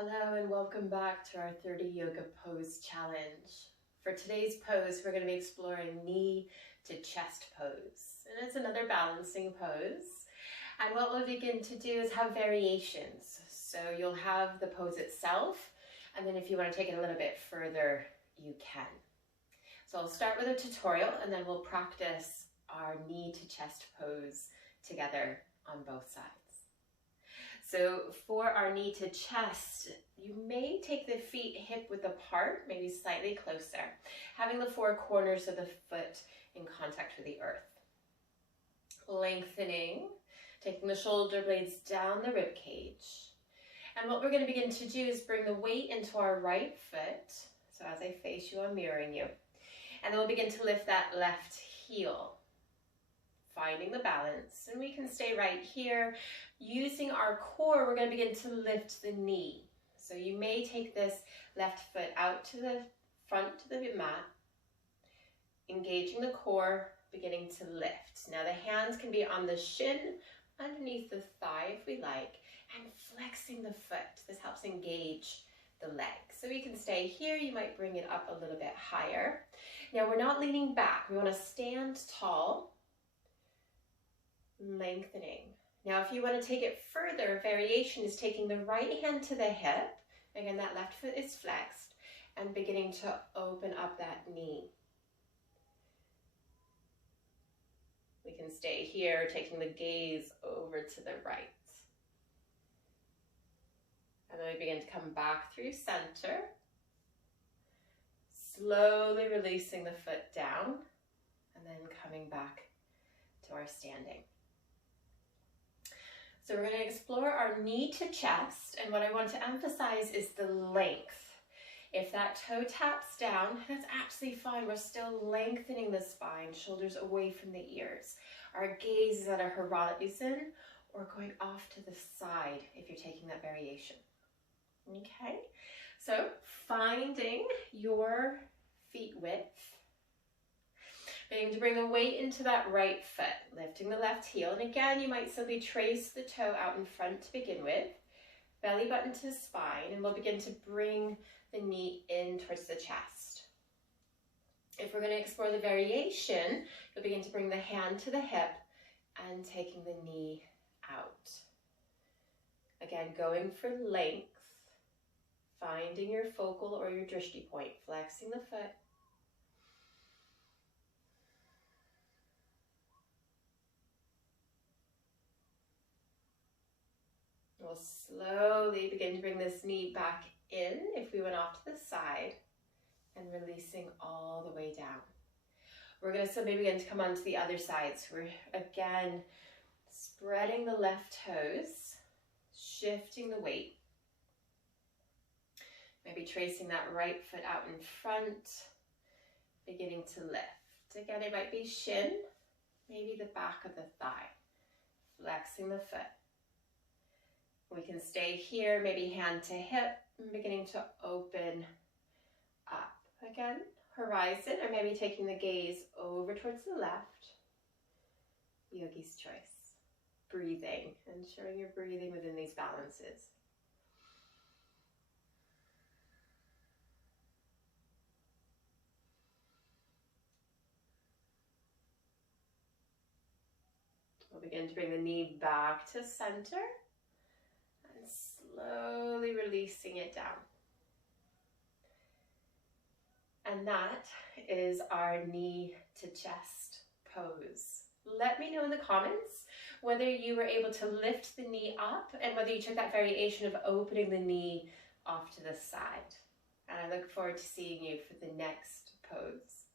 Hello and welcome back to our 30 Yoga Pose Challenge. For today's pose, we're going to be exploring knee to chest pose. And it's another balancing pose. And what we'll begin to do is have variations. So you'll have the pose itself, and then if you want to take it a little bit further, you can. So I'll start with a tutorial, and then we'll practice our knee to chest pose together on both sides. So for our knee to chest, you may take the feet hip width apart, maybe slightly closer, having the four corners of the foot in contact with the earth. Lengthening, taking the shoulder blades down the rib cage. And what we're going to begin to do is bring the weight into our right foot. So as I face you, I'm mirroring you. And then we'll begin to lift that left heel, finding the balance. And we can stay right here. Using our core, we're going to begin to lift the knee. So you may take this left foot out to the front to the mat, engaging the core, beginning to lift. Now the hands can be on the shin, underneath the thigh if we like, and flexing the foot. This helps engage the leg. So we can stay here. You might bring it up a little bit higher. Now we're not leaning back. We want to stand tall, lengthening. Now, if you want to take it further, variation is taking the right hand to the hip. Again, that left foot is flexed and beginning to open up that knee. We can stay here, taking the gaze over to the right. And then we begin to come back through center, slowly releasing the foot down and then coming back to our standing. So we're going to explore our knee to chest, and what I want to emphasize is the length. If that toe taps down, that's absolutely fine. We're still lengthening the spine, shoulders away from the ears. Our gaze is at a horizon or going off to the side if you're taking that variation. Okay, so finding your feet width. Beginning to bring the weight into that right foot, lifting the left heel. And again, you might simply trace the toe out in front to begin with, belly button to spine, and we'll begin to bring the knee in towards the chest. If we're going to explore the variation, you'll begin to bring the hand to the hip and taking the knee out. Again, going for length, finding your focal or your drishti point, flexing the foot. We'll slowly begin to bring this knee back in if we went off to the side and releasing all the way down. We're going to slowly begin to come onto the other side. So we're again spreading the left toes, shifting the weight. Maybe tracing that right foot out in front, beginning to lift. Again, it might be shin, maybe the back of the thigh, flexing the foot. We can stay here, maybe hand to hip, and beginning to open up. Again, horizon, or maybe taking the gaze over towards the left. Yogi's choice. Breathing, ensuring you're breathing within these balances. We'll begin to bring the knee back to center. Slowly releasing it down. And that is our knee to chest pose. Let me know in the comments whether you were able to lift the knee up and whether you took that variation of opening the knee off to the side. And I look forward to seeing you for the next pose.